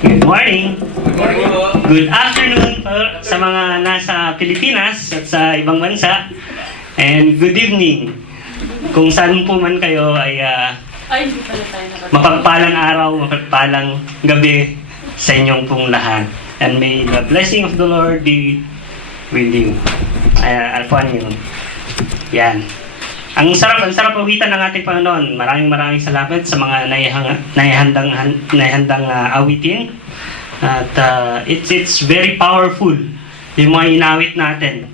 Good morning. Good morning po. Good afternoon po sa mga nasa Pilipinas at sa ibang bansa. And good evening. Kung saan po man kayo ay Ay, hindi pala tayo nakapagod. mapagpalang araw, mapagpalang gabi sa inyong pong lahat. And may the blessing of the Lord be with you. Alpuan yun. Yan. Ang sarap awitan ng ating Panginoon. Maraming salamat sa mga naihandang awitin. At it's very powerful yung mga inawit natin.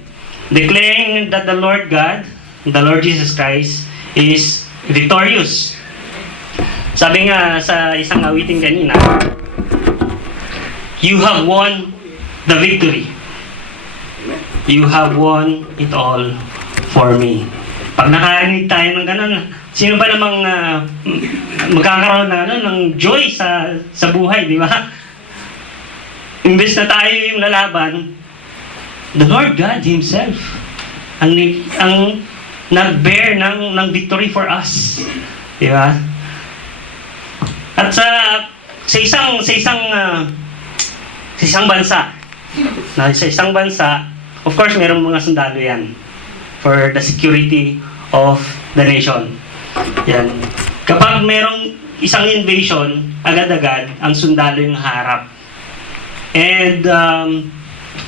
Declaring that the Lord God, the Lord Jesus Christ, is victorious. Sabi nga sa isang awitin kanina, you have won the victory. You have won it all for me. Pag nakarinig tayo ng ganun, sino ba namang magkakaroon ng joy sa buhay, di ba? Imbes na tayo yung lalaban, the Lord God Himself ang nag-bear ng victory for us. Di ba? At sa isang bansa, of course, mayroong mga sundalo yan for the security of the nation. Yan. Kapag merong isang invasion, agad-agad ang sundalo yung harap. And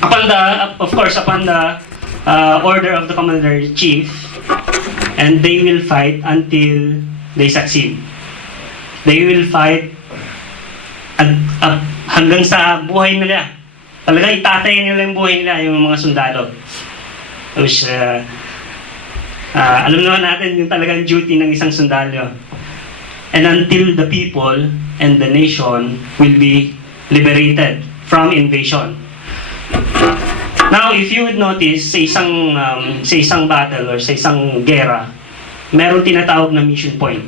upon the order of the commander-in-chief, and they will fight until they succeed. They will fight hanggang sa buhay nila. Talaga itatay nila yung buhay nila, yung mga sundalo. Which, alam naman natin yung talagang duty ng isang sundalo. And until the people and the nation will be liberated from invasion. Now, if you would notice, sa isang battle or sa isang gera, meron tinatawag na mission point.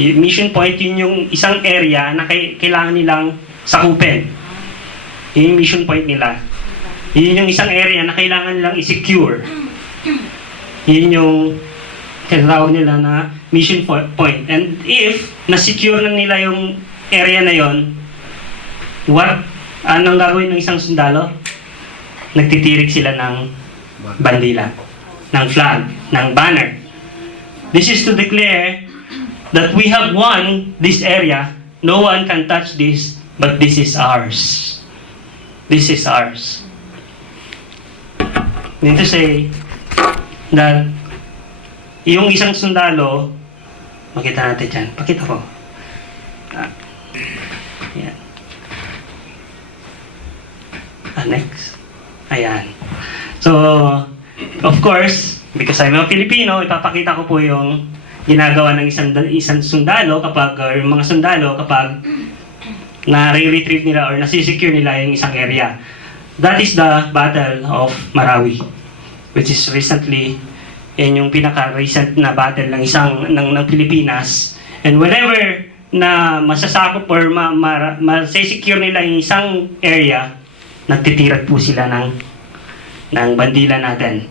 Yung mission point, yun yung isang area na kailangan nilang sakupin. Yun yung mission point nila. Yun yung isang area na kailangan nilang i-secure. Yun yung tinatawag nila na mission point. And if na-secure na nila yung area na yon, anong gagawin ng isang sundalo? Nagtitirik sila ng bandila, ng flag, ng banner. This is to declare that we have won this area. No one can touch this, but this is ours. This is ours. Mean to say that yung isang sundalo, makita natin dyan. Pakita ko. Ayan. Next. Ayan. So, of course, because I'm a Filipino, ipapakita ko po yung ginagawa ng isang sundalo kapag, or mga sundalo kapag na-retrieve nila or nasi-secure nila yung isang area. That is the Battle of Marawi, which is recently, yan yung pinaka-recent na battle ng Pilipinas. And whenever na masasakop or masisecure nila yung isang area, nagtitirat po sila ng bandila natin.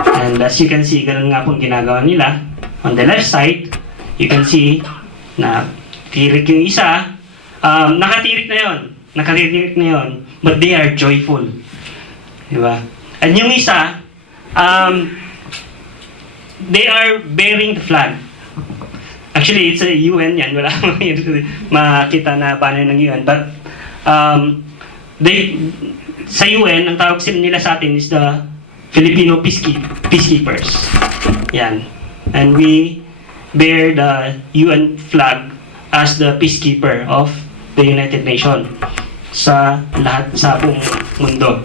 And as you can see, ganun nga po ginagawa nila. On the left side, you can see na tirik yung isa. Nakatirik na yon, but they are joyful. Diba? And yung isa, they are bearing the flag. Actually, it's a UN yan. Wala makita na banner ng UN. But, sa UN, ang tawag nila sa atin is the Filipino peacekeepers. Yan. And we bear the UN flag as the peacekeeper of the United Nations sa lahat sa buong mundo.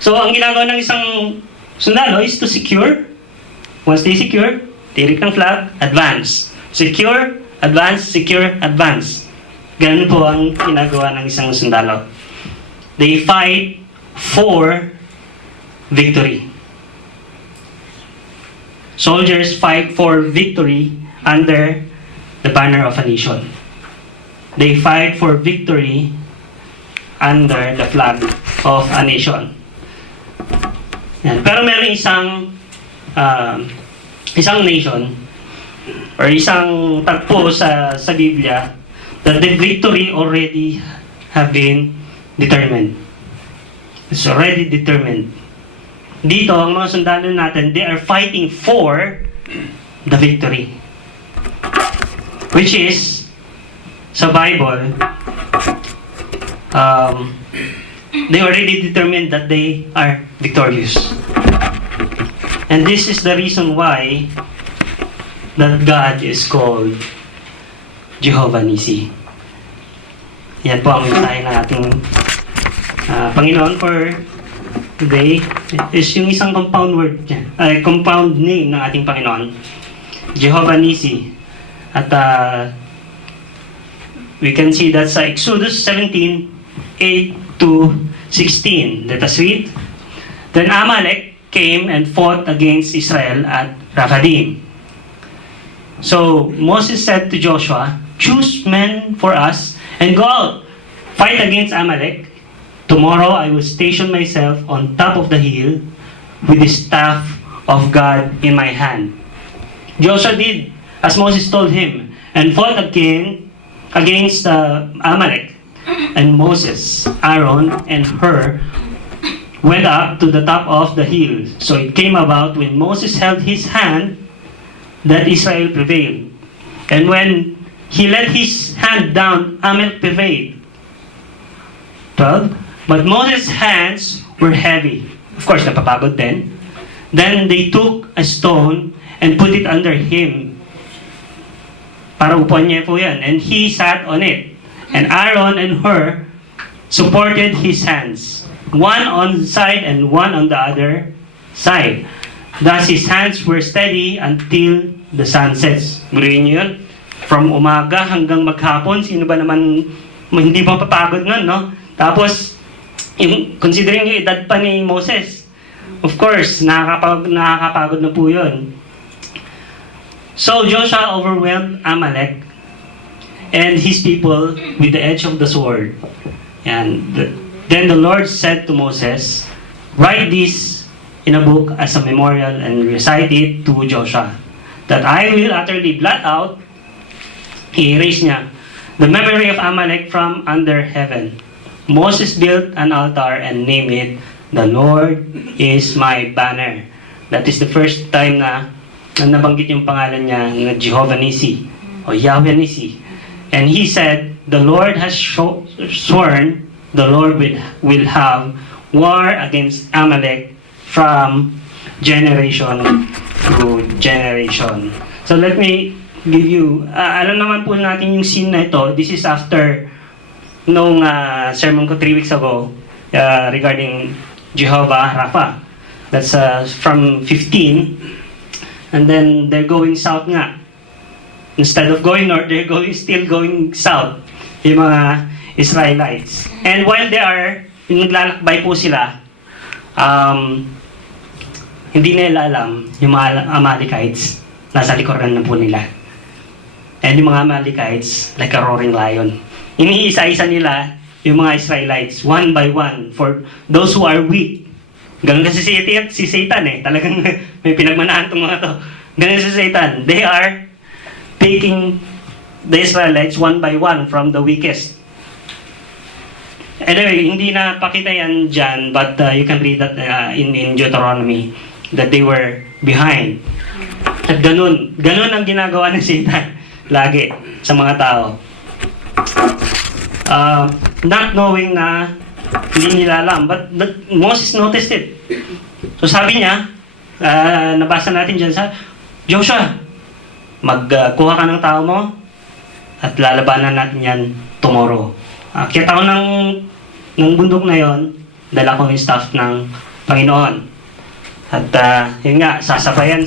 So, ang ginagawa ng isang sundalo is to secure. Once they secure, tirik ng flag, advance. Secure, advance, secure, advance. Ganun po ang ginagawa ng isang sundalo. They fight for victory. Soldiers fight for victory under the banner of a nation. They fight for victory under the flag of a nation. Yan. Pero meron isang nation or isang tagpo sa Biblia that the victory already have been determined. It's already determined. Dito, ang mga sundalo natin, they are fighting for the victory. Which is, sa Bible, they already determined that they are victorious. And this is the reason why that God is called Jehovah Nissi. Yan po ang mensahe ng ating Panginoon for today. Is yung isang compound word, compound name ng ating Panginoon, Jehovah Nissi. At we can see that sa Exodus 17:8 to 16. Let us read. Then Amalek came and fought against Israel at Rephidim. So Moses said to Joshua, "Choose men for us and go out, fight against Amalek. Tomorrow I will station myself on top of the hill with the staff of God in my hand." Joshua did as Moses told him and fought again against Amalek. And Moses, Aaron, and Hur went up to the top of the hill. So it came about when Moses held his hand that Israel prevailed. And when he let his hand down, Amalek prevailed. 12. But Moses' hands were heavy. Of course, napapagod din. Then they took a stone and put it under him. Para upuan niya po yan. And he sat on it. And Aaron and Hur supported his hands, one on side and one on the other side. Thus his hands were steady until the sun sets. Muriin niyo yun? From umaga hanggang maghapon, sino ba naman hindi ba papagod nun, no? Tapos, considering yung edad pa ni Moses, of course, nakakapagod na po yun. So Joshua overwhelmed Amalek and his people with the edge of the sword. And then the Lord said to Moses, "Write this in a book as a memorial and recite it to Joshua, that I will utterly blot out," i-erase niya, "the memory of Amalek from under heaven." Moses built an altar and named it, "The Lord is my banner." That is the first time na nabanggit yung pangalan niya na Jehovah Nissi o Yahweh Nissi. And he said, "The Lord has sworn, the Lord will have war against Amalek from generation to generation." So let me give you, alam naman po natin yung scene na ito. This is after nung sermon ko 3 weeks ago regarding Jehovah Rapha. That's from 15. And then they're going south nga. Instead of going north, they're still going south, yung mga Israelites. And while they are, yung naglalakbay po sila, hindi nila alam yung mga Amalekites, nasa likuran na po nila. And yung mga Amalekites, like a roaring lion. Iniisa-isa nila yung mga Israelites, one by one, for those who are weak. Ganun kasi si Satan eh. Talagang may pinagmanahan itong mga to. Ganun si Satan. They are taking the Israelites one by one from the weakest. Anyway, hindi na pakita yan dyan, but you can read that in Deuteronomy, that they were behind. At ganun ang ginagawa ng Satan lagi sa mga tao. Not knowing na hindi nila alam, but Moses noticed it. So sabi niya, nabasa natin dyan sa Joshua, magkuha ka ng tao mo at lalabanan natin yan tomorrow. Kaya tao ng bundok na yon, dala ko yung staff ng Panginoon. At yun nga, sasabayan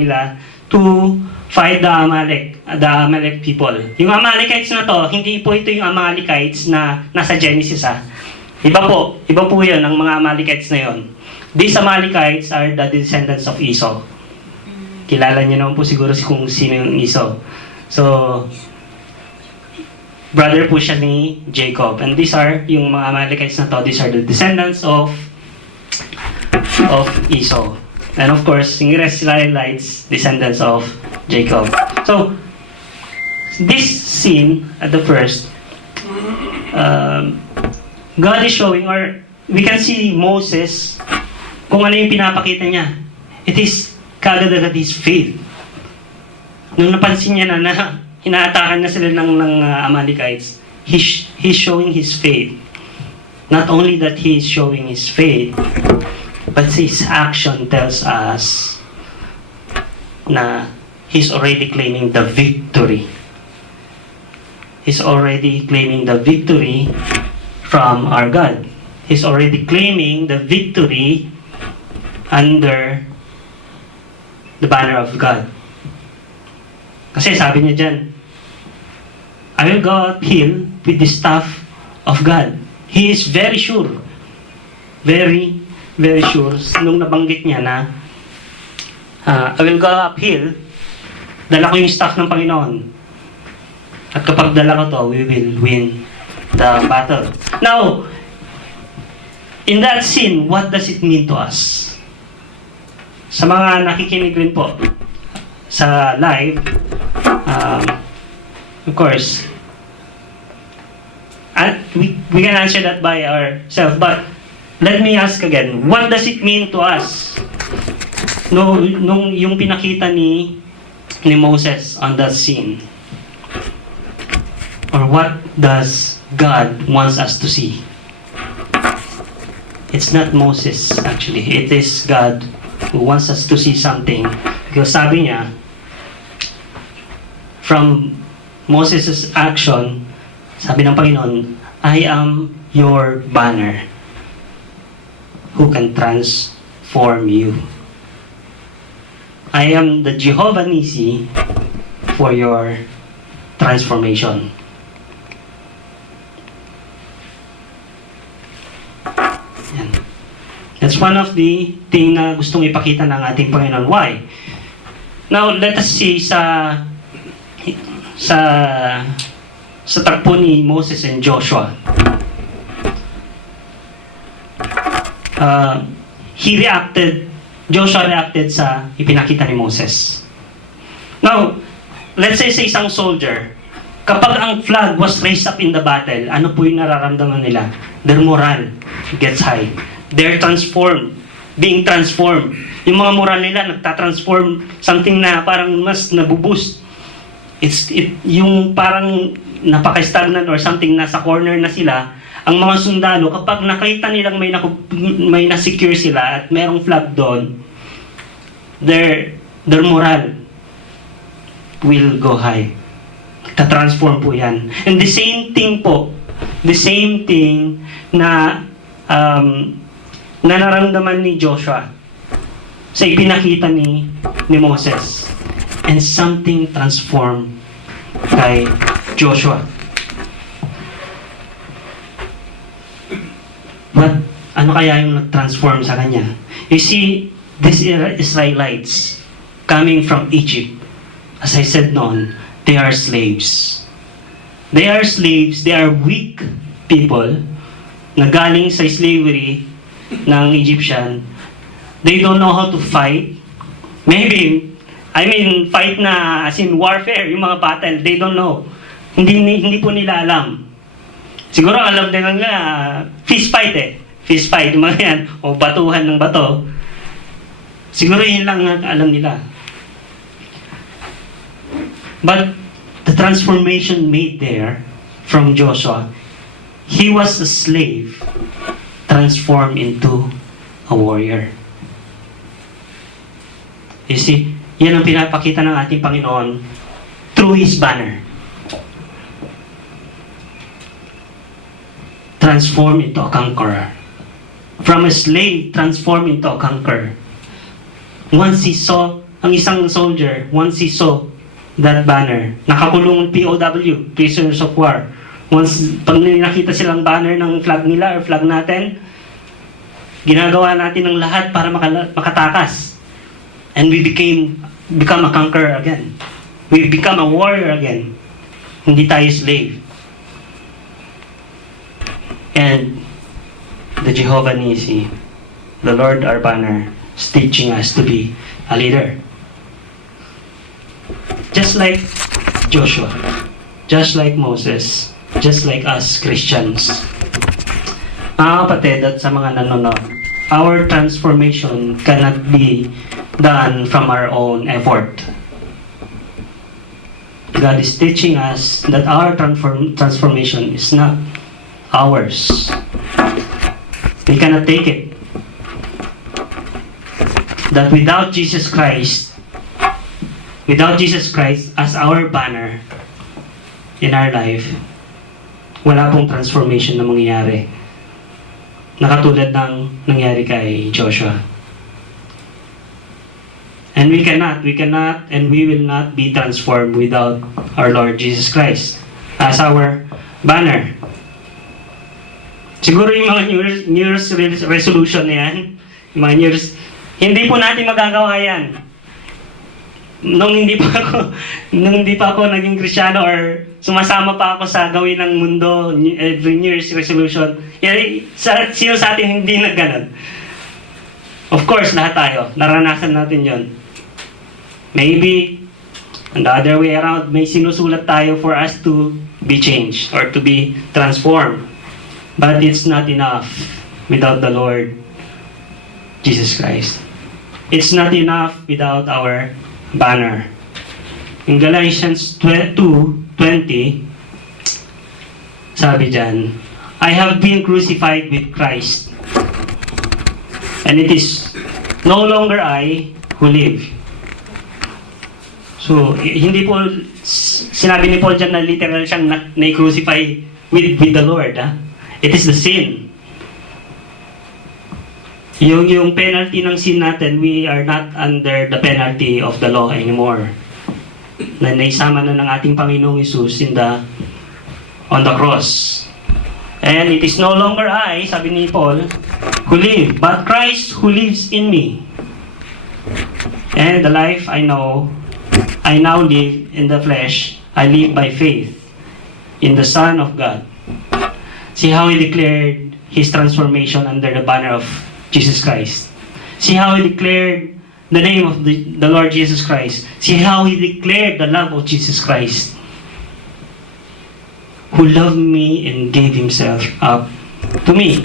nila to fight the Amalek people. Yung Amalekites na to, hindi po ito yung Amalekites na nasa Genesis Iba po yun ang mga Amalekites na yon. These Amalekites are the descendants of Esau. Kilala niyo naman po siguro kung sino yung Esau. So, brother po siya ni Jacob. And these are, yung mga Amalekites na to, these are the descendants of Esau. And of course, yung Israelites, descendants of Jacob. So, this scene at the first, God is showing, or we can see Moses, kung ano yung pinapakita niya. It is kagad-agad his faith. Nung napansin niya na inaatakan na sila ng Amalekites, he's showing his faith. Not only that he is showing his faith, but his action tells us na he's already claiming the victory. He's already claiming the victory from our God. He's already claiming the victory under the banner of God. Kasi sabi niya dyan, I will go uphill with the staff of God. He is very sure. Very, very sure. Nung nabanggit niya na, I will go uphill, dala ko yung staff ng Panginoon. At kapag dala ko to, we will win the battle. Now, in that scene, what does it mean to us? Sa mga nakikinig rin po sa live, of course, and we can answer that by ourselves. But let me ask again, what does it mean to us? Nung yung pinakita ni Moses on that scene, or what does God wants us to see? It's not Moses actually, it is God who wants us to see something. Because sabi niya, from Moses' action, sabi ng Panginoon, I am your banner who can transform you. I am the Jehovah Nissi for your transformation. Yan. That's one of the thing na gustong ipakita ng ating Panginoon. Why? Now, let us see sa tagpo ni Moses and Joshua. Joshua reacted sa ipinakita ni Moses. Now, let's say sa isang soldier, kapag ang flag was raised up in the battle, ano po yung nararamdaman nila? Their morale gets high. They're being transformed. Yung mga moral nila nagtatransform, something na parang mas nabuboost. Yung parang napaka-stagnant or something, nasa corner na sila. Ang mga sundalo, kapag nakita nilang may na-secure sila at merong flag doon, their moral will go high. Ta-transform po yan. And the same thing na nararamdaman ni Joshua sa ipinakita ni Moses. And something transformed kay Joshua. But ano kaya yung nag-transform sa kanya? You see, these Israelites coming from Egypt, as I said noon, they are slaves. They are slaves, they are weak people na galing sa slavery ng Egyptian. They don't know how to fight. Fight na as in warfare, yung mga battle, they don't know. Hindi po nila alam. Siguro alam nila nga, fist fight Fist fight, yung mga yan, o batuhan ng bato. Siguro yun lang alam nila. But the transformation made there from Joshua, he was a slave transformed into a warrior. You see, yan ang pinapakita ng ating Panginoon through His banner. Transform into a conqueror. From a slave, transform into a conqueror. Once he saw, ang isang soldier, once he saw that banner, nakakulong POW, prisoners of war. Once, pag nakita silang banner ng flag nila or flag natin, ginagawa natin ng lahat para makatakas. And we become a conqueror again. We become a warrior again. Hindi tayo slave. And the Jehovah Nissi, the Lord our banner, is teaching us to be a leader. Just like Joshua. just like Moses, just like us Christians. Mga kapatid at sa mga nanonood, our transformation cannot be done from our own effort. God is teaching us that our transformation is not ours. We cannot take it. That without Jesus Christ as our banner in our life, wala pong transformation na mangyayari. Nakatulad ng nangyari kay Joshua. And we cannot, and we will not be transformed without our Lord Jesus Christ as our banner. Siguro yung mga New Year's resolution na yan, yung mga New Year's, hindi po natin magagawa yan. Nung hindi pa ako naging Kristiyano or sumasama pa ako sa gawin ng mundo, every New Year's resolution, sino sa atin hindi na ganun? Of course, lahat tayo, naranasan natin yon. Maybe, on the other way around, may sinusulat tayo for us to be changed or to be transformed. But it's not enough without the Lord Jesus Christ. It's not enough without our banner. In Galatians 2:20, sabi dyan, I have been crucified with Christ, and it is no longer I who live. So, hindi po sinabi ni Paul dyan na literal siyang na-crucify with the Lord. It is the sin. Yung penalty ng sin natin, we are not under the penalty of the law anymore. Na naisama na ng ating Panginoong Hesus on the cross. And it is no longer I, sabi ni Paul, who live, but Christ who lives in me. And the life I now live in the flesh, I live by faith in the Son of God. See how he declared his transformation under the banner of Jesus Christ. See how he declared the name of the Lord Jesus Christ. See how he declared the love of Jesus Christ, who loved me and gave himself up to me.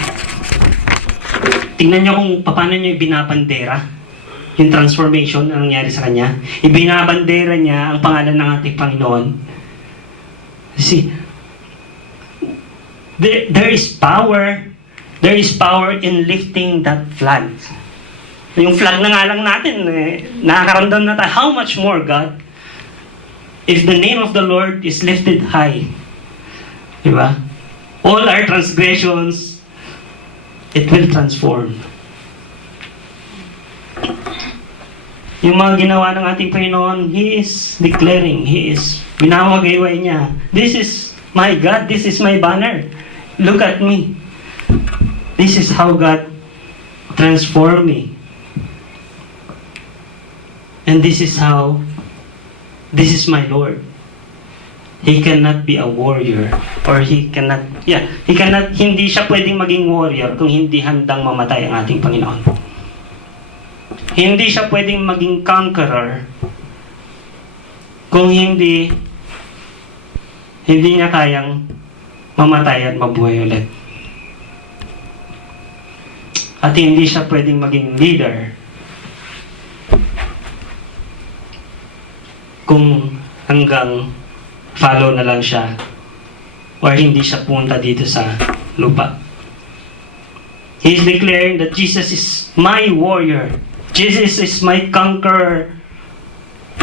Tingnan niyo kung paano niya binabandera yung transformation na nangyari sa kanya. Ibinabandera niya ang pangalan ng ating Panginoon. See, there is power in lifting that flag. Yung flag na nga lang natin, nakakaramdam na tayo, how much more, God, if the name of the Lord is lifted high. Diba? All our transgressions, it will transform. Yung mga ginawa ng ating Panginoon, He is declaring, binawagayway niya, this is my God, this is my banner. Look at me. This is how God transformed me. And this is my Lord. He cannot be a warrior, or hindi siya pwedeng maging warrior kung hindi handang mamatay ang ating Panginoon. Hindi siya pwedeng maging conqueror kung hindi niya kayang mamatay at mabuhay ulit. At hindi siya pwedeng maging leader kung hanggang follow na lang siya or hindi siya punta dito sa lupa. He is declaring that Jesus is my warrior. Jesus is my conqueror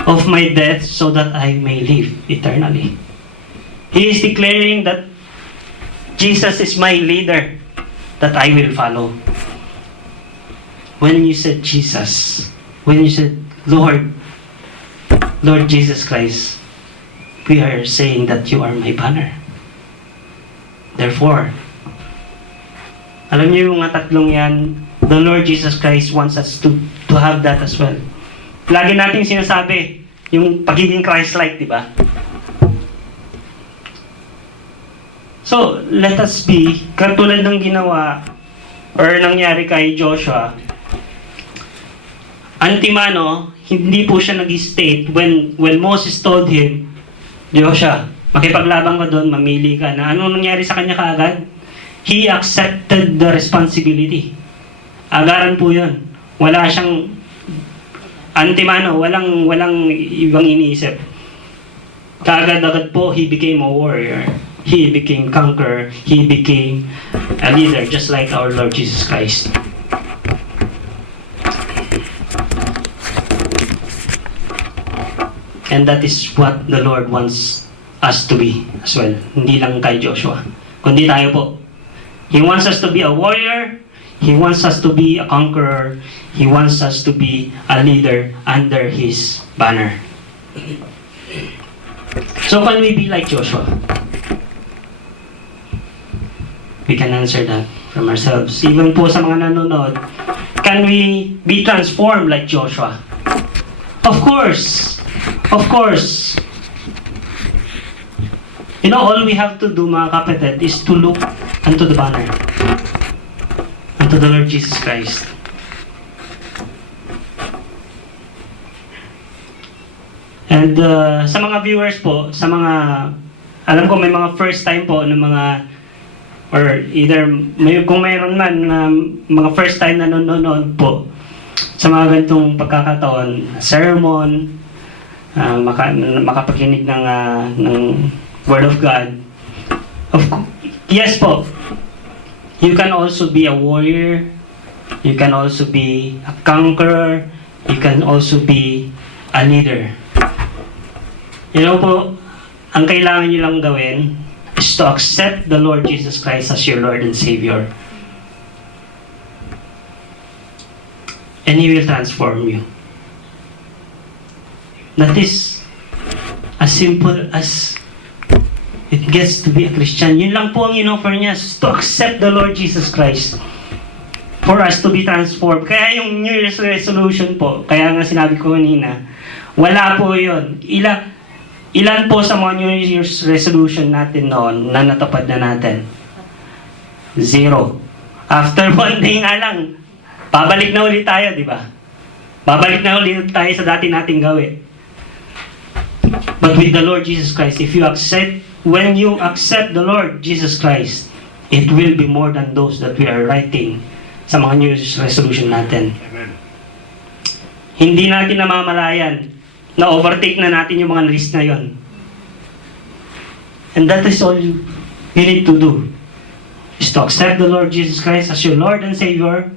of my death so that I may live eternally. He is declaring that Jesus is my leader that I will follow. When you said Jesus, when you said Lord Jesus Christ, we are saying that you are my banner. Therefore, alam niyo yung mga tatlong yan, the Lord Jesus Christ wants us to have that as well. Lagi nating sinasabi, yung pagiging Christ-like, di ba? So, let us be, katulad ng ginawa or nangyari kay Joshua, antimano, hindi po siya nag-state when Moses told him, Joshua, makipaglaban ka doon, mamili ka na ano nangyari sa kanya kaagad? He accepted the responsibility. Agaran po yun. Wala siyang antimano, walang ibang iniisip. Kaagad-agad po, he became a warrior. He became conqueror. He became a leader, just like our Lord Jesus Christ. And that is what the Lord wants us to be as well. Hindi lang kay Joshua, kundi tayo po. He wants us to be a warrior. He wants us to be a conqueror. He wants us to be a leader under His banner. So can we be like Joshua? We can answer that from ourselves. Even po sa mga nanonood, can we be transformed like Joshua? Of course! Of course! You know, all we have to do, mga kapatid, is to look unto the banner. Unto the Lord Jesus Christ. And sa mga viewers po, sa mga, alam ko may mga first time po ng mga, or either, kung mayroon man na mga first time na nanonood po, sa mga ganitong pagkakataon, sermon, makapakinig ng Word of God. Yes po, you can also be a warrior, you can also be a conqueror, you can also be a leader. You know po, ang kailangan nyo lang gawin is to accept the Lord Jesus Christ as your Lord and Savior. And He will transform you. That is as simple as it gets to be a Christian. Yun lang po ang in-offer niya, to accept the Lord Jesus Christ for us to be transformed. Kaya yung New Year's resolution po, kaya nga sinabi ko kanina, wala po yun. Ilan po sa mga New Year's resolution natin noon na natupad na natin? 0. After one day nga lang, babalik na ulit tayo, di ba? Babalik na ulit tayo sa dati nating gawin. But with the Lord Jesus Christ, when you accept the Lord Jesus Christ, it will be more than those that we are writing sa mga New Year's resolution natin. Amen. Hindi natin namamalayan na overtake na natin yung mga list na yon. And that is all you need to do, is to accept the Lord Jesus Christ as your Lord and Savior,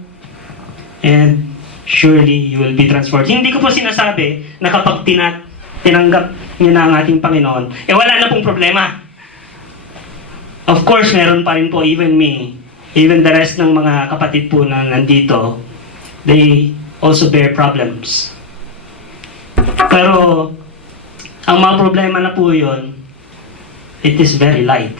and surely you will be transformed. Hindi ko po sinasabi na kapag tinanggap niyo na ang ating Panginoon, wala na pong problema. Of course, meron pa rin po, even me, even the rest ng mga kapatid po na nandito, they also bear problems. Pero, ang mga problema na po yun, it is very light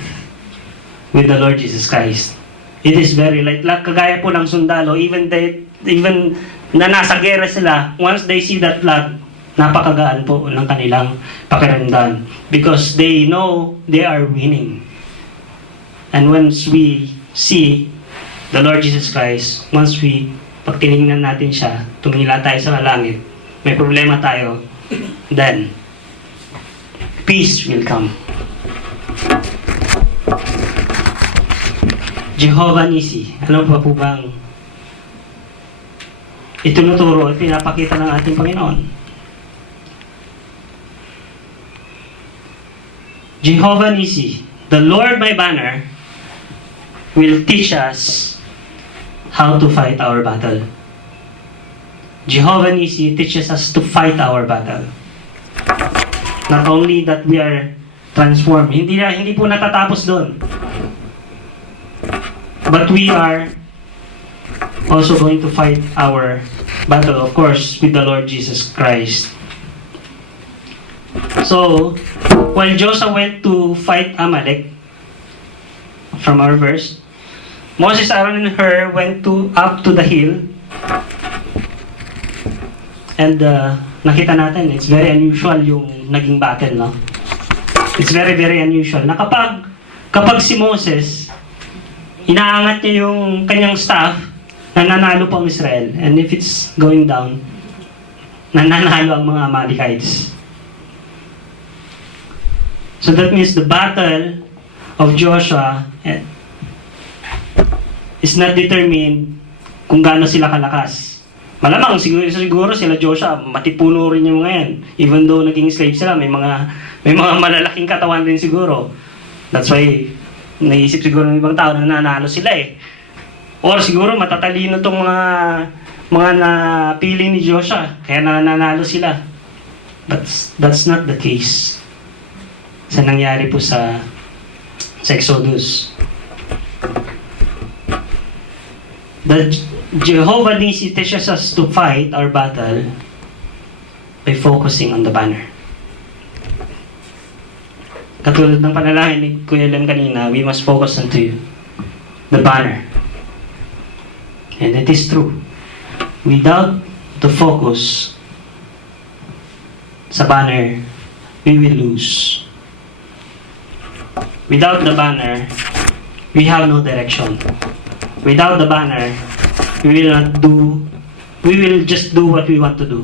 with the Lord Jesus Christ. It is very light. Kagaya po ng sundalo, even na nasa gera sila, once they see that flag, napakagaan po ng kanilang pakiramdam. Because they know they are winning. And once we see the Lord Jesus Christ, once pag tinignan natin siya, tumingala tayo sa langit, may problema tayo, then peace will come. Jehovah Nissi, ano pa po bang itinuturo at pinapakita ng ating Panginoon? Jehovah Nissi, the Lord my banner, will teach us how to fight our battle. Jehovah Nissi teaches us to fight our battle. Not only that we are transformed, hindi po natatapos doon. But we are also going to fight our battle, of course, with the Lord Jesus Christ. So, while Joshua went to fight Amalek, from our verse, Moses, Aaron, and Hur went up to the hill. And nakita natin, it's very unusual yung naging battle, no? It's very, very unusual. Na kapag si Moses, inaangat niya yung kanyang staff, nananalo po ang Israel. And if it's going down, nananalo ang mga Amalekites. So that means the battle of Joshua is not determined kung gaano sila kalakas. Malamang siguro sila Joshua, matipuno rin yung mga yan. Even though naging slave sila, may mga malalaking katawan din siguro. That's why naisip siguro ng ibang tao na nanalo sila eh. Or siguro matatalino tong mga napili ni Joshua, kaya nanalo sila. That's not the case sa nangyari po sa Exodus. The Jehovah Nissi teaches us to fight our battle by focusing on the banner. Katulad ng panalangin ni Kuya Lem kanina, we must focus on the banner. And it is true. Without the focus sa banner, we will lose. Without the banner, we have no direction. Without the banner, we will just do what we want to do.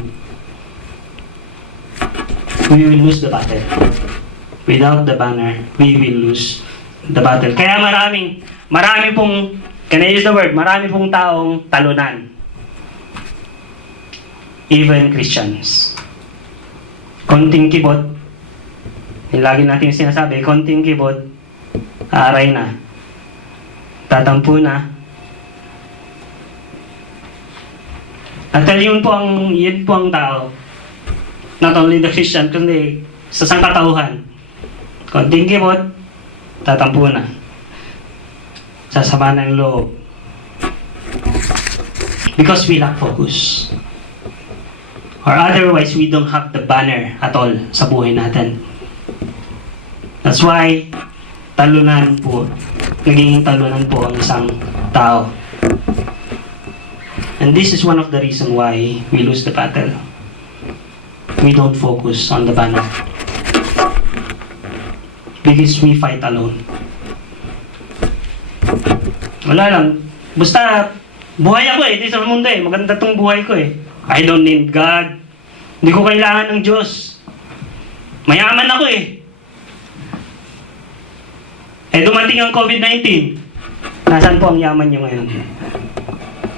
We will lose the battle. Without the banner, we will lose the battle. Kaya marami pong, can I use the word, marami pong taong talunan. Even Christians. Konting kibot, yung lagi natin sinasabi, konting kibot, aray na. Tatampo na. At yun po ang tao. Not only the Christian, kundi sa sangkatauhan. Konting kibot, tatampo na. Sasama ng loob. Because we lack focus. Or otherwise, we don't have the banner at all sa buhay natin. That's why, nagiging talunan po ang isang tao. And this is one of the reasons why we lose the battle. We don't focus on the banner. Because we fight alone. Wala lang. Basta, buhay ako eh. Dito sa mundo eh. Maganda tong buhay ko eh. I don't need God. Hindi ko kailangan ng Diyos. Mayaman ako eh. Dumating ang COVID-19. Nasaan po ang yaman nyo ngayon?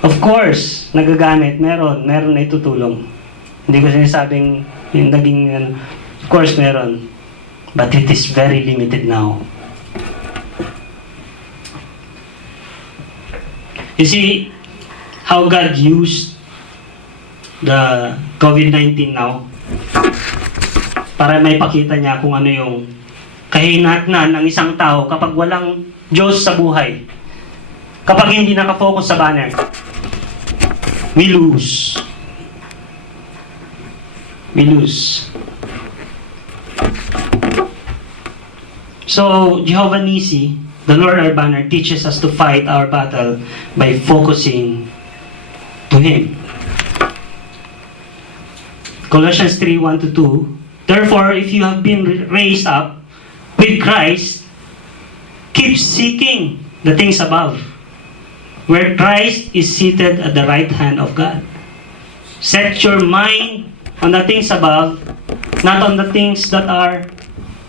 Of course, nagagamit. Meron na itutulong. Hindi ko sinasabing yung naging, of course meron. But it is very limited now. You see how God used the COVID-19 now para may pakita niya kung ano yung kahinatnan ng isang tao kapag walang Diyos sa buhay. Kapag hindi nakafocus sa banner, we lose. We lose. So, Jehovah Nissi, the Lord our banner, teaches us to fight our battle by focusing to Him. Colossians 3:1-2. Therefore, if you have been raised up with Christ, keep seeking the things above, where Christ is seated at the right hand of God. Set your mind on the things above, not on the things that are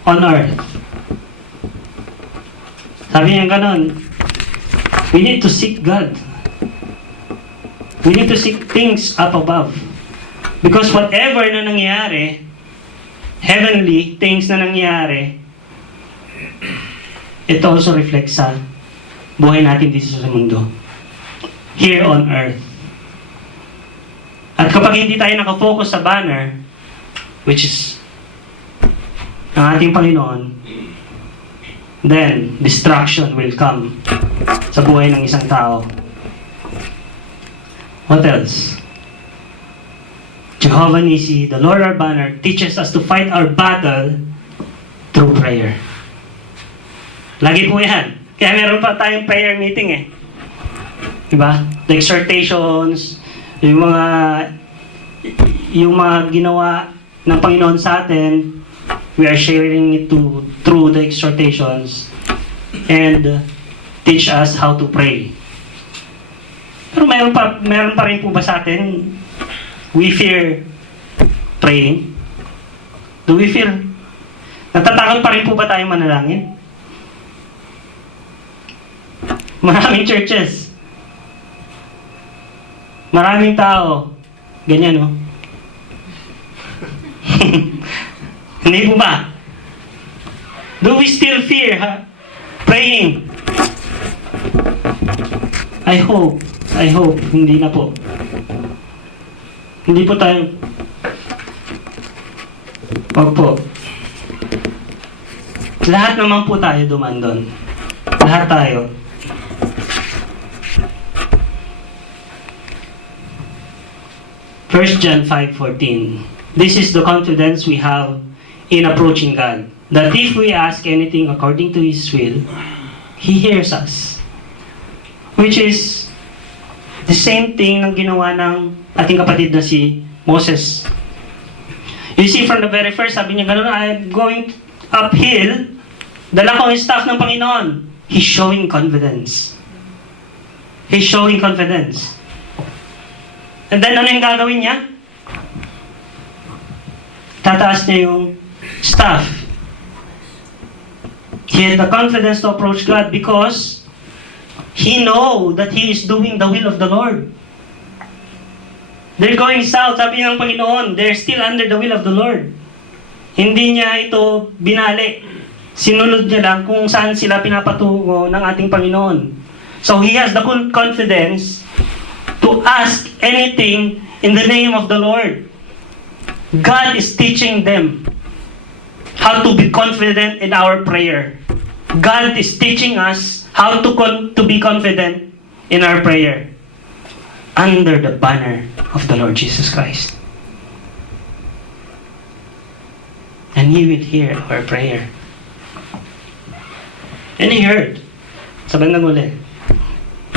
on earth. Sabi niya ganon, we need to seek God. We need to seek things up above. Because whatever na nangyari, heavenly things na nangyari, it also reflects sa buhay natin dito sa mundo. Here on earth. At kapag hindi tayo nakafocus sa banner, which is ang ating Panginoon, then distraction will come sa buhay ng isang tao. What else? Jehovah Nissi, the Lord our banner, teaches us to fight our battle through prayer. Lagi po yan. Kaya meron pa tayong prayer meeting eh. Diba? The exhortations, yung mga ginawa ng Panginoon sa atin, we are sharing it through the exhortations and teach us how to pray. Pero meron pa rin po ba sa atin, we fear praying? Do we fear? Natatakot pa rin po ba tayong manalangin? Maraming churches. Maraming tao. Ganyan, no? Hindi po ba? Do we still fear praying? I hope, hindi na po. Hindi po tayo. Opo. Lahat naman po tayo duman doon. Lahat tayo. First John 5:14. This is the confidence we have in approaching God, that if we ask anything according to His will, He hears us. Which is the same thing ng ginawa ng ating kapatid na si Moses. You see, from the very first, sabi niya, gano'n, I'm going uphill, dala ko yung staff ng Panginoon. He's showing confidence. He's showing confidence. And then, ano yung gagawin niya? Tataas niya yung staff. He had the confidence to approach God because he know that he is doing the will of the Lord. They're going south, sabi ng Panginoon, they're still under the will of the Lord. Hindi niya ito binali. Sinunod niya lang kung saan sila pinapatungo ng ating Panginoon. So he has the confidence to ask anything in the name of the Lord. God is teaching them how to be confident in our prayer. God is teaching us how to be confident in our prayer under the banner of the Lord Jesus Christ. And He will hear our prayer. And He heard. Sa bandang uli,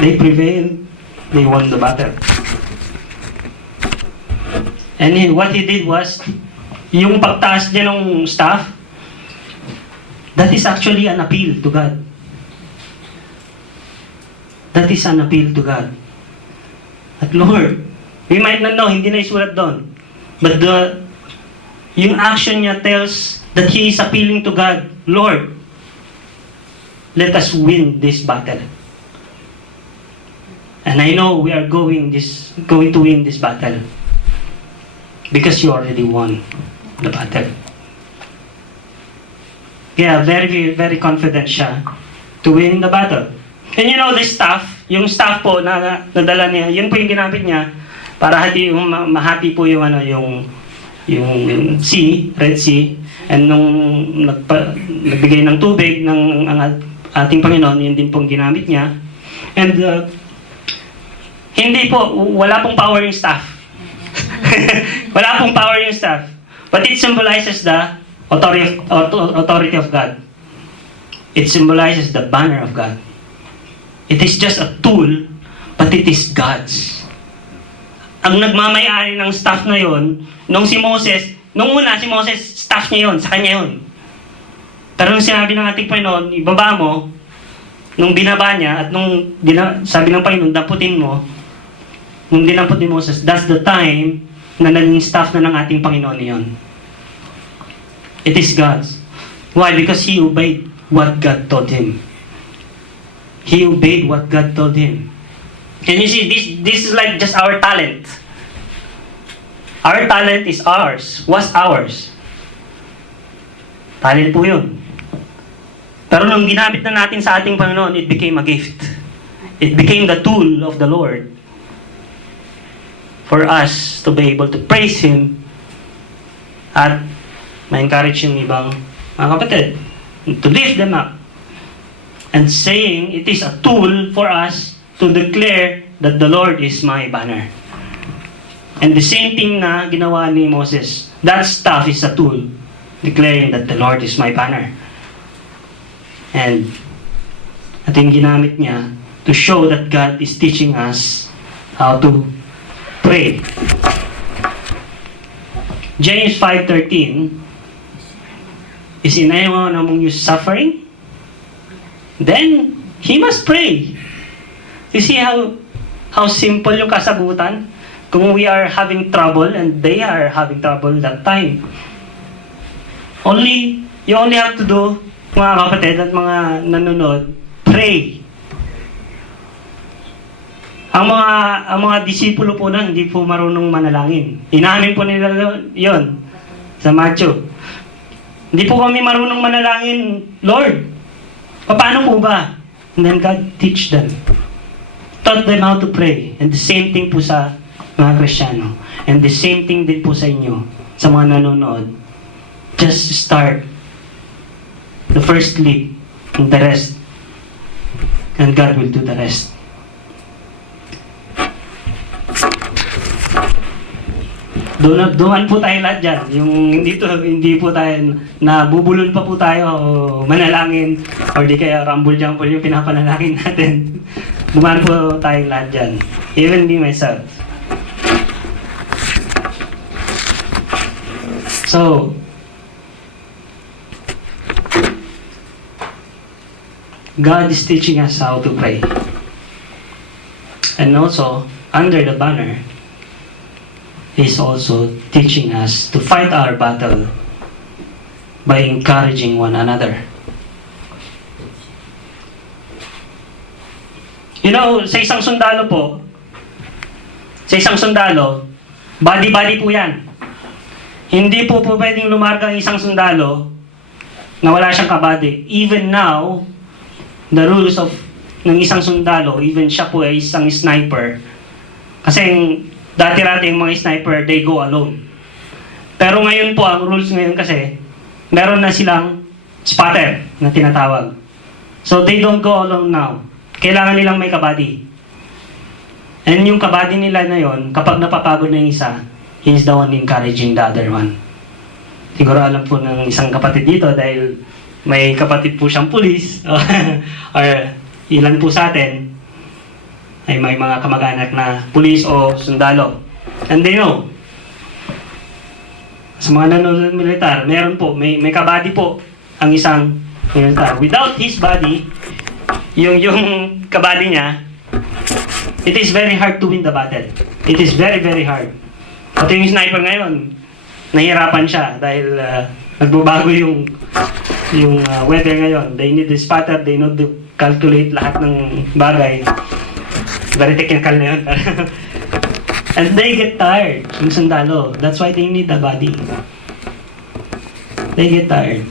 they prevailed. They won the battle. And what He did was, yung pagtaas niya ng staff, that is actually an appeal to God. That is an appeal to God. At Lord, we might not know, hindi na isulat doon. But yung action niya tells that he is appealing to God, Lord, let us win this battle. And I know we are going to win this battle. Because you already won the battle. Yeah, very, very confident siya to win the battle. And you know, the staff, yung staff po na nadala niya, yun po yung ginamit niya para mahati po yung yung sea, Red Sea, and nung nagbigay ng tubig ng ating Panginoon, yun din pong ginamit niya. And hindi po, wala pong power yung staff. Wala pong power yung staff. But it symbolizes the authority of God. It symbolizes the banner of God. It is just a tool, but it is God's. Ang nagmamayari ng staff na yon, nung una si Moses, staff niya yon, sa kanya yon. Pero nung sinabi ng ating Panginoon, ibaba mo, nung binaba niya, at nung sabi ng Panginoon, damputin mo, nung dinampot ni Moses, that's the time na naging staff na ng ating Panginoon yon. It is God's. Why? Because he obeyed what God told him. He obeyed what God told him. And you see, this is like just our talent. Our talent is ours. Was ours. Talent po yun. Pero nung ginamit na natin sa ating Panginoon, it became a gift. It became the tool of the Lord for us to be able to praise Him at ma-encourage yung ibang mga kapatid, to lift them up. And saying it is a tool for us to declare that the Lord is my banner. And the same thing na ginawa ni Moses, that staff is a tool declaring that the Lord is my banner. And ating ginamit niya to show that God is teaching us how to pray. James 5:13, is in anyone among you suffering? Then he must pray. You see how simple yung kasagutan? Kung we are having trouble and they are having trouble that time, only you only have to do, mga kapatid at mga nanonood, pray. Ang mga disipulo po na hindi po marunong manalangin. Inamin po nila yon sa Matthew. Hindi po kami marunong manalangin, Lord. Paano po ba? And then God teach them. Taught them how to pray. And the same thing po sa mga Kristiyano. And the same thing din po sa inyo, sa mga nanonood. Just start the first leap and the rest. And God will do the rest. Doon po tayo lahat dyan. Yung hindi po tayo, nabubulol pa po tayo o manalangin or di kaya rumble-jumble yung pinapanalangin natin. Dumaan po tayong lahat dyan. Even me myself. So, God is teaching us how to pray. And also, under the banner, He's also teaching us to fight our battle by encouraging one another. You know, sa isang sundalo po, body-body po yan. Hindi po pwedeng lumarga ang isang sundalo na wala siyang kabady. Even now, the rules of ng isang sundalo, even siya po ay isang sniper. Kasi dati-rati yung mga sniper, they go alone. Pero ngayon po, ang rules ngayon kasi, meron na silang spotter na tinatawag. So they don't go alone now. Kailangan nilang may kabady. And yung kabady nila na yon, kapag napapagod na yung isa, he's the one encouraging the other one. Siguro alam po ng isang kapatid dito dahil may kapatid po siyang pulis or ilan po sa atin ay may mga kamag-anak na pulis o sundalo. And they know. Sa mga nanonood militar, meron po, may kabady po ang isang militar. Without his body, yung kabady niya, it is very hard to win the battle. It is very, very hard. Pati yung sniper ngayon, nahihirapan siya dahil nagbabago yung weather ngayon. They need the spotter, they need to calculate lahat ng bagay. Very technical na yun. And they get tired, yung sundalo. That's why they need the body. They get tired.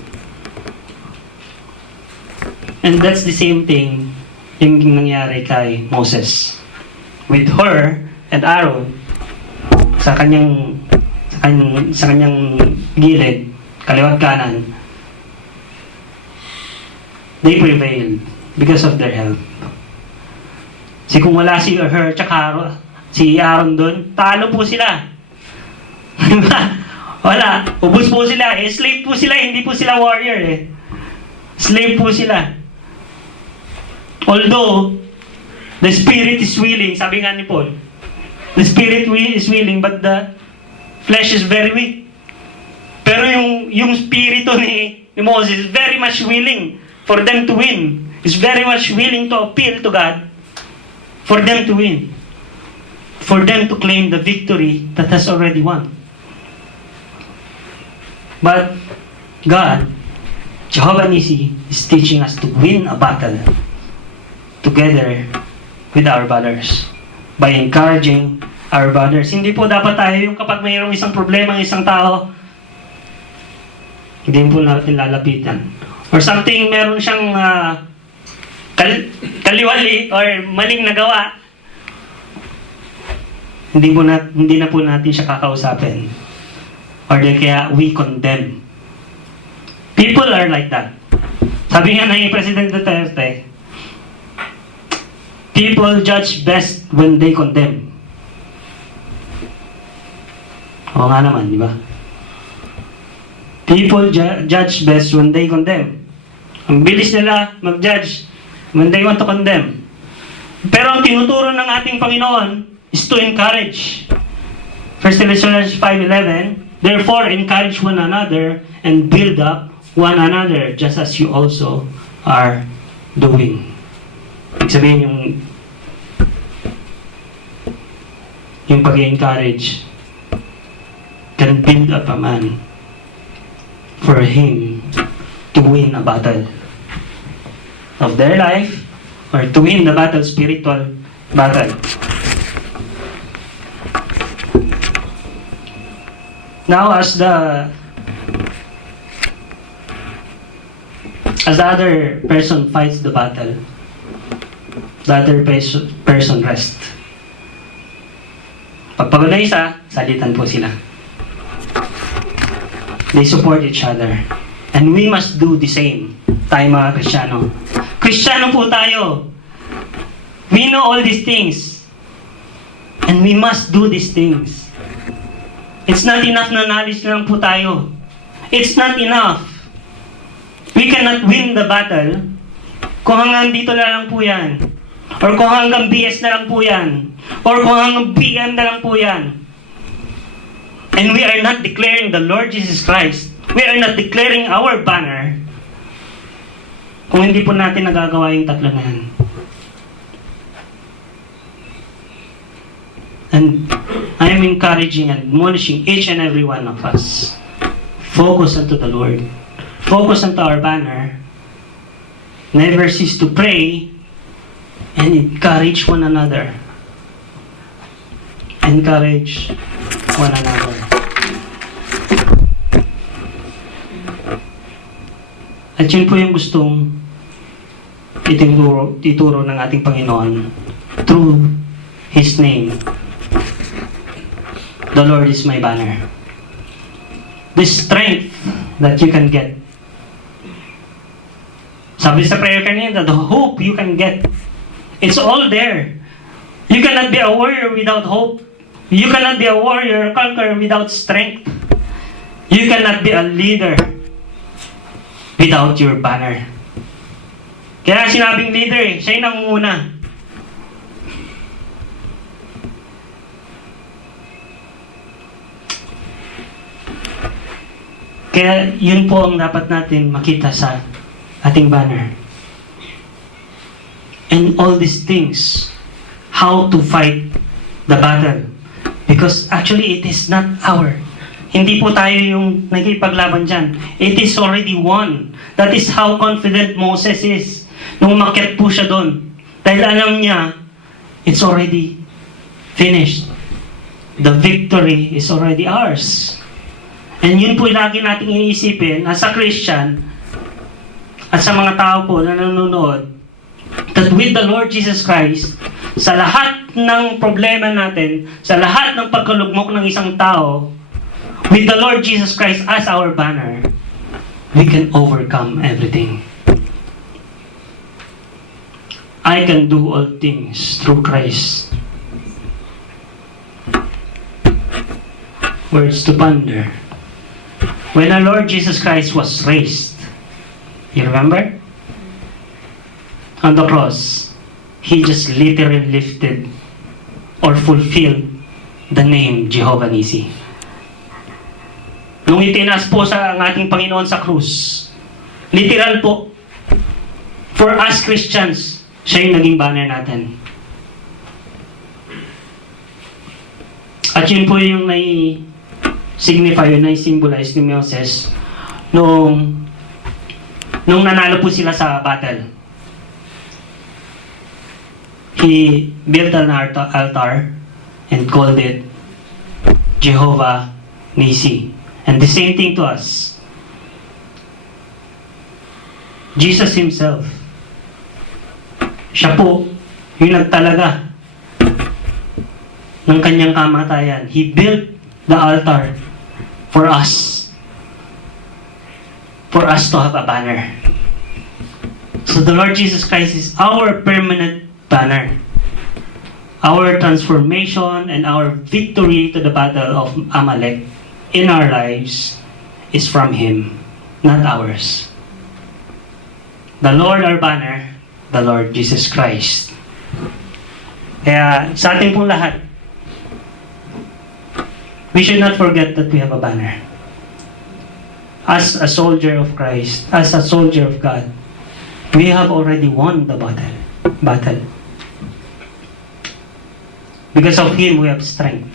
And that's the same thing yung nangyari kay Moses. With her and Aaron, sa kanyang gilid, kaliwat kanan, they prevailed because of their help. Kung wala si her tsaka si Aaron doon, talo po sila. Wala. Ubus po sila. Slave po sila. Hindi po sila warrior eh. Slave po sila. Although, the spirit is willing. Sabi nga ni Paul, the spirit is willing but the flesh is very weak. Pero yung spirito ni Moses is very much willing for them to win. Is very much willing to appeal to God for them to win. For them to claim the victory that has already won. But God, Jehovah Nissi, is teaching us to win a battle together with our brothers by encouraging our brothers. Hindi po dapat tayo yung kapag mayroong isang problema ng isang tao, hindi po natin lalapitan. Or something, meron siyang kaliwali or maling nagawa, hindi na po natin siya kakausapin. Or kaya we condemn. People are like that. Sabi nga ng President Duterte, people judge best when they condemn. Oo nga naman, di ba? People judge best when they condemn. Ang bilis nila mag-judge when they want to condemn. Pero ang tinuturo ng ating Panginoon is to encourage. 1 Thessalonians 5:11, therefore encourage one another and build up one another just as you also are doing. Ibig sabihin yung pag-encourage can build up a man for him to win a battle of their life, or to win the battle, spiritual battle. Now, as the other person fights the battle, the other person rest. Pagpagod na isa, salitan po sila. They support each other. And we must do the same. Tayo mga Kristiyano. Kristiyano po tayo. We know all these things. And we must do these things. It's not enough na knowledge na lang po tayo. It's not enough. We cannot win the battle kung hanggang dito na lang po yan. Or kung hanggang BS na lang po yan. Or kung hanggang BM na lang po yan. And we are not declaring the Lord Jesus Christ. We are not declaring our banner kung hindi po natin nagagawa yung tatlo na yan. And I am encouraging and admonishing each and every one of us. Focus unto the Lord. Focus unto our banner. Never cease to pray and encourage one another. Encourage one another. At yun po yung gustong ituro ng ating Panginoon through His name. The Lord is my banner. The strength that you can get. Sabi sa prayer kanina, the hope you can get. It's all there. You cannot be a warrior without hope. You cannot be a warrior or conqueror without strength. You cannot be a leader without your banner. Kaya sinabing leader siya yung nangunguna. Kaya yun po ang dapat natin makita sa ating banner. And all these things, how to fight the battle. Because actually, it is not our. Hindi po tayo yung nagkipaglaban dyan. It is already won. That is how confident Moses is. Nung umakyat po siya doon. Dahil alam niya, it's already finished. The victory is already ours. And yun po lagi nating iniisipin as a Christian at sa mga tao po na nanonood, that with the Lord Jesus Christ, sa lahat ng problema natin, sa lahat ng pagkalugmok ng isang tao, with the Lord Jesus Christ as our banner, we can overcome everything. I can do all things through Christ. Words to ponder. When our Lord Jesus Christ was raised, you remember? On the cross, He just literally lifted or fulfilled the name Jehovah Nissi. Nung itinaas po sa ang ating Panginoon sa krus, literal po, for us Christians, siya yung naging banner natin. At yun po yung signify, yun symbolize ni Moses nung nanalo po sila sa battle. He built an altar and called it Jehovah Nissi. And the same thing to us. Jesus Himself, siya po yung nagtalaga ng kanyang kamatayan. He built the altar for us to have a banner. So the Lord Jesus Christ is our permanent banner. Our transformation and our victory to the battle of Amalek in our lives is from Him, not ours. The Lord our banner, the Lord Jesus Christ. Kaya sa ating pong lahat, we should not forget that we have a banner. As a soldier of Christ, as a soldier of God, we have already won the battle. Because of Him, we have strength.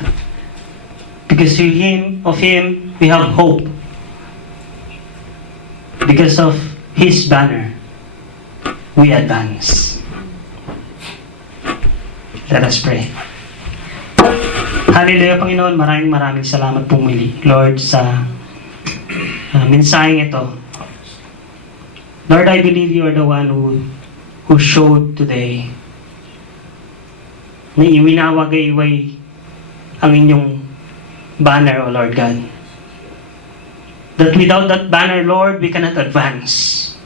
Because of Him, we have hope. Because of His banner, we advance. Let us pray. Hallelujah, Panginoon. Maraming salamat po muli, Lord, sa mensaheng ito. Lord, I believe you are the one who showed today na iwinawagayway ang inyong banner, O Lord God. That without that banner, Lord, we cannot advance.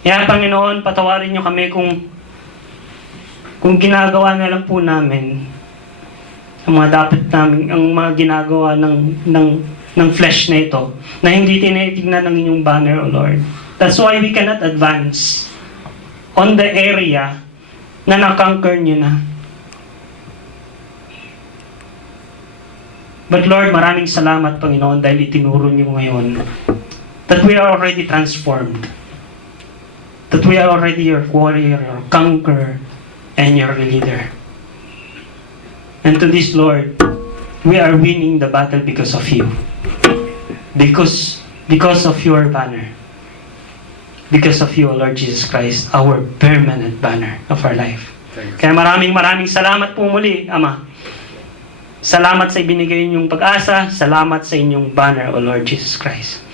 Kaya, Panginoon, patawarin niyo kami kung ginagawa na lang po namin ang mga dapat namin, ang mga ginagawa ng flesh na ito, na hindi tinitignan ng inyong banner, O Lord. That's why we cannot advance on the area na nakonquer niyo na. But Lord, maraming salamat, Panginoon, dahil itinuro niyo ngayon that we are already transformed. That we are already your warrior, your conqueror, and your leader. And to this, Lord, we are winning the battle because of you. Because of your banner. Because of you, Lord Jesus Christ, our permanent banner of our life. Kaya maraming salamat po muli, Ama. Salamat sa ibinigay ninyong pag-asa. Salamat sa inyong banner, O Lord Jesus Christ.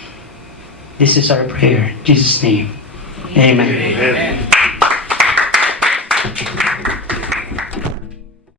This is our prayer. In Jesus' name. Amen. Amen.